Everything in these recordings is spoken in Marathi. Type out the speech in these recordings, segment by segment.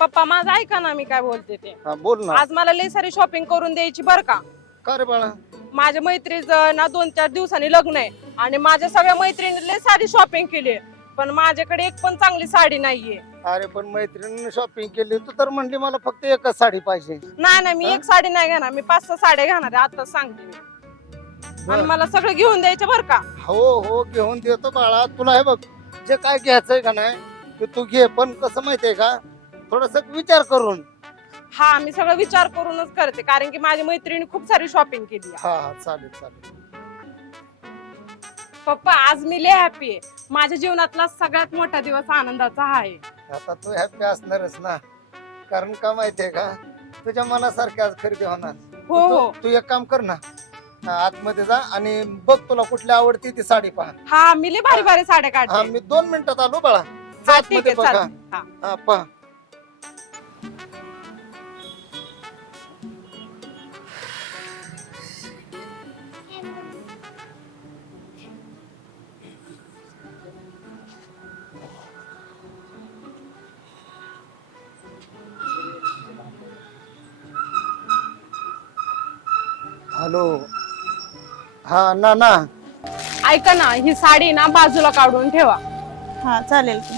पप्पा माझं ऐका ना मी काय बोलते ते. हा बोल ना. आज मला लई सारी शॉपिंग करून द्यायची बर का. का रे बाळा? माझ्या मैत्रीचं ना दोन चार दिवसांनी लग्न आहे आणि माझ्या सगळ्या मैत्रिणी लई सारी शॉपिंग केली पण माझ्याकडे एक पण चांगली साडी नाहीये. अरे पण मैत्रिणीने शॉपिंग केली तू तर म्हणली मला फक्त एकच साडी पाहिजे. नाही नाही मी हा? एक साडी नाही घेणार. मी पाच सहा साड्या घेणार आहे आता सांगते मी. आणि. मला सगळं घेऊन द्यायचं बर का. हो हो घेऊन देतो बाळा. तुला हे बघ जे काय घ्यायचंय का नाही ते तू घे. पण कसं माहितीये का थोडस विचार करून. हा मी सगळं विचार करूनच करते कारण की माझी मैत्रिणी खूप सारी शॉपिंग केली आहे. हा हा चालेल चालेल. पप्पा आज मी लय हॅपी आहे. माझ्या जीवनातला सगळ्यात मोठा दिवस आनंदाचा हा आहे. आता तू हॅपी असणारच ना. कारण का माहितीये का? तुझ्या मनासारखी आज खरेदी होणार. हो हो. तू एक काम कर ना. हा, आतमध्ये जा आणि बघ तुला कुठली आवडती ती साडी पहा. हा मी लय भारी भारी साड्या हा काढते. मी दोन मिनिटात आलो बाळा. हा, ठीक आतमध्ये आहे बघा. हा पहा. हॅलो. हा ना ना. ऐका ना ही साडी ना बाजूला काढून ठेवा. हा चालेल की.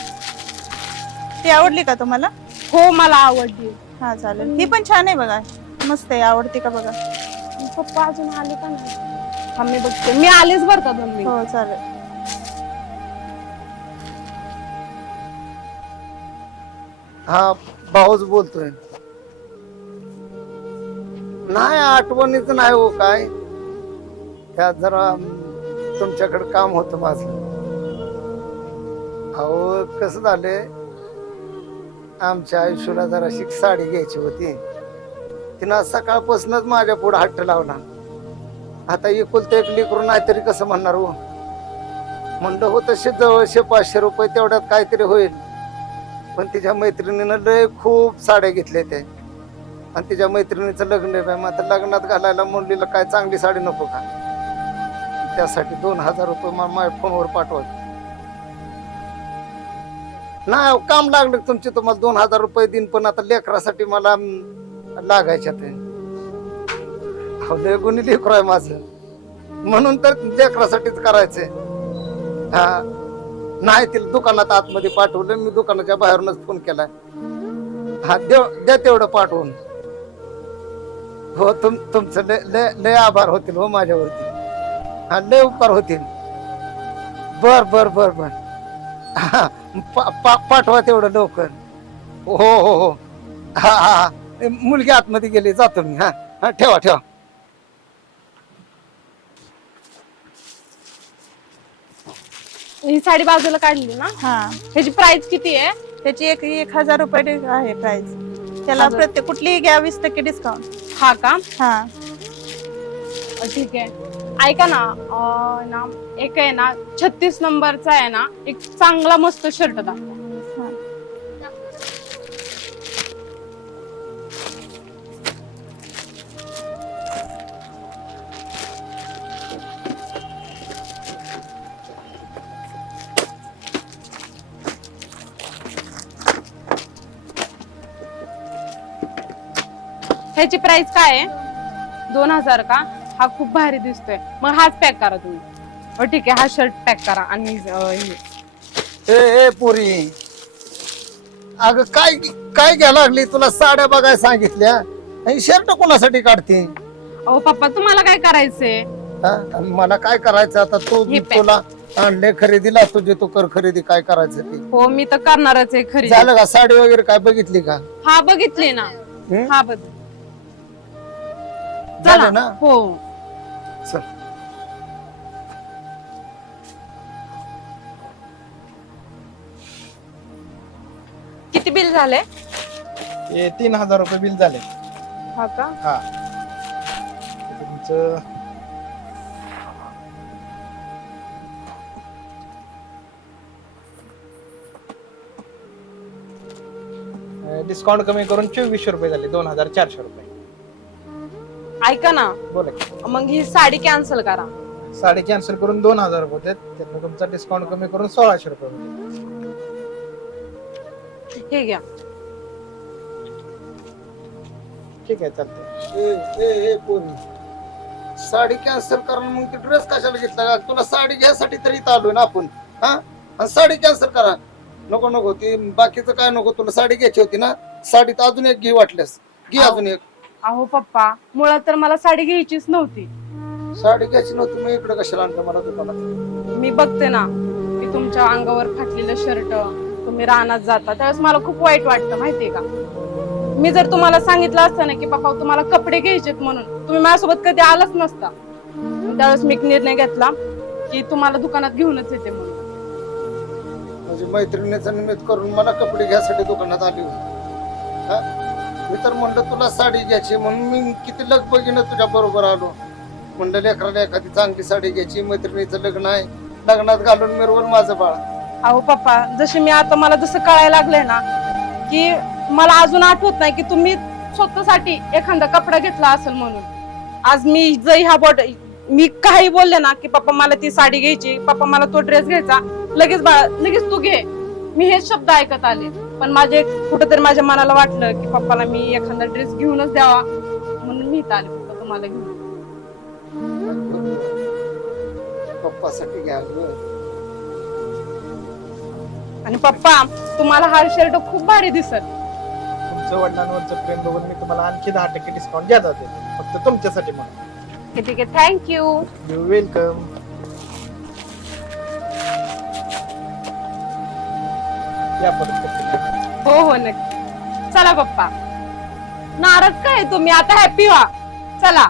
ती आवडली का तुम्हाला? हो मला आवडली. हा चालेल. ही पण छान आहे बघा. मस्त आहे आवडते का बघा? पप्पा अजून आले का नाही? हा मी बघते. मी आलेच बर का दोन मिनिट? हो चालेल. हा भाऊच बोलतोय. नाही आठवणीच नाही हो काय. त्यात जरा तुमच्याकडे काम होतं माझं. अहो कसं झाले आमच्या आयुष्याला जराशी साडी घ्यायची होती. तिनं आज सकाळपासूनच माझ्या पुढे हट्ट लावला. आता एकुलते एक लेकरू नाही तरी कसं म्हणणार हो? म्हणलं हो तसे जवळशे पाचशे रुपये तेवढ्यात काहीतरी होईल. पण तिच्या मैत्रिणीनं लय खूप साड्या घेतल्या त्या. आणि तिच्या मैत्रिणीचं लग्न आहे मग आता लग्नात घालायला मुलीला काय चांगली साडी नको का? त्यासाठी दोन हजार रुपये मला माझ्या फोनवर पाठवत. नाही काम लागलं तुमचे? तुम्हाला दोन हजार रुपये देईन पण आता लेकरासाठी मला लागायच्या ते. गुन्हे लेकर आहे माझं. म्हणून तर लेकरासाठीच करायचंय. हा. नाही तिला दुकानात आतमध्ये पाठवलं मी दुकानाच्या बाहेरूनच फोन केलाय. हा देव द्या तेवढं पाठवून. हो तुम तुमचं लय लय लय आभार होतील हो माझ्यावरती. हा लय उपकार होतील. बर बर बर बर. हा पा- पा- पाठवा तेवढं लवकर. हो हो हो. हा हा हा. मुलगी आतमध्ये गेली जातो मी हा. हा ठेवा ठेवा. ही साडी बाजूला काढली ना? हा. ह्याची प्राइस किती आहे? त्याची एक एक हजार रुपये डि- आहे प्राइस त्याला. प्रत्येक कुठलीही घ्या वीस टक्के डिस्काउंट हा का? हा. ठीक आहे. ऐका ना अ, ना एक आहे ना छत्तीस नंबरचा आहे ना एक चांगला मस्त शर्ट दाखवा. ह्याची प्राइस काय आहे? दोन हजार का? हा खूप भारी दिसतोय. मग हाच पॅक करा तुम्ही. हो ठीक आहे. हा शर्ट पॅक करा आणि अ, हे. ए ए पुरी. अगं काय काय घ्यायला लागली? तुला साड्या बघायला सांगितल्या. आणि शर्ट कोणासाठी काढते? अहो पप्पा तुम्हाला काय करायचंय? हा? मला काय करायचं? आता तू हे. तुला आणले खरेदीला तुझी तू कर खरेदी. काय करायचं ते? हो मी तर करणारच आहे खरी झालं का? साडी वगैरे काय बघितली का? हा बघितली ना. हं? हा बघ. झालं ना? हो. चल. किती बिल झाले? हे तीन हजार रुपये बिल झाले. हा का? हा. तुमचं डिस्काउंट कमी करून चोवीसशे रुपये झाले दोन हजार चारशे रुपये. ऐका ना. बोला की. मग ही साडी कॅन्सल करा. साडी कॅन्सल करून दोन हजार रुपये होते त्यातनं तुमचा डिस्काउंट कमी करून सोळाशे रुपये होते हे घ्या. ठीक आहे चालतंय. ए ए ए पोरी. साडी कॅन्सल करा मग ते ड्रेस कशाला घेतला का? तुला साडी घ्यायसाठी तरी इथं आलोय ना आपण. हा? आणि साडी कॅन्सल करा. नको नको ती बाकीचं काय नको? तुला साडी घ्यायची होती ना? साडी तर अजून एक घे वाटल्यास. घे अजून एक. अहो पप्पा मुळात तर मला साडी घ्यायचीच नव्हती. साडी घ्यायची नव्हती मी इकडे कशाला आणलं मला दुकानात? मी बघते ना की तुमच्या अंगावर फाटलेलं शर्ट तुम्ही रानात जाता त्यावेळेस मला खूप वाईट वाटतं माहितीये का? मी जर तुम्हाला सांगितलं असतं ना की पप्पा तुम्हाला कपडे घ्यायचेत म्हणून तुम्ही माझ्यासोबत कधी आलाच नसता. त्यावेळेस मी एक निर्णय घेतला की तुम्हाला दुकानात घेऊनच येते म्हणून. म्हणजे मैत्रिणीचा निमित्त करून मला कपडे घ्यायसाठी दुकानात आली होती? मी तर म्हणलं तुला साडी घ्यायची म्हणून मी किती लगबगीनं तुझ्या बरोबर आलो. म्हणलं लेकराला एखादी चांगली साडी घ्यायची मैत्रिणीचं लग्न आहे लग्नात घालून मिरवून माझं बाळ. अहो पप्पा जसे मी आता मला जसं कळायला लागलंय ना की मला अजून आठवत नाही की तुम्ही स्वतःसाठी एखादा कपडा घेतला असेल म्हणून. आज मी जर ह्या बॉट मी काही बोलले ना की पप्पा मला ती साडी घ्यायची पप्पा मला तो ड्रेस घ्यायचा लगेच बाळा लगेच तू घे. मी हे शब्द ऐकत आले. पण माझे कुठेतरी माझ्या मनाला वाटलं की पप्पाला मी एखादा ड्रेस घेऊनच द्यावा. म्हणून मी इथं आले पप्पा तुम्हाला घेऊन. पप्पासाठी घ्यायला आणि पप्पा तुम्हाला हा शर्ट खूप भारी दिसत. तुमचं वडिलांवरचं प्रेम बघून मी तुम्हाला आणखी दहा टक्के डिस्काउंट द्या जाते फक्त तुमच्यासाठी म्हणून. ठीक आहे थँक्यू यू वेलकम या परत हो हो नक्की. चला पप्पा नाराज काय तुम्ही? आता हॅपी व्हा. चला.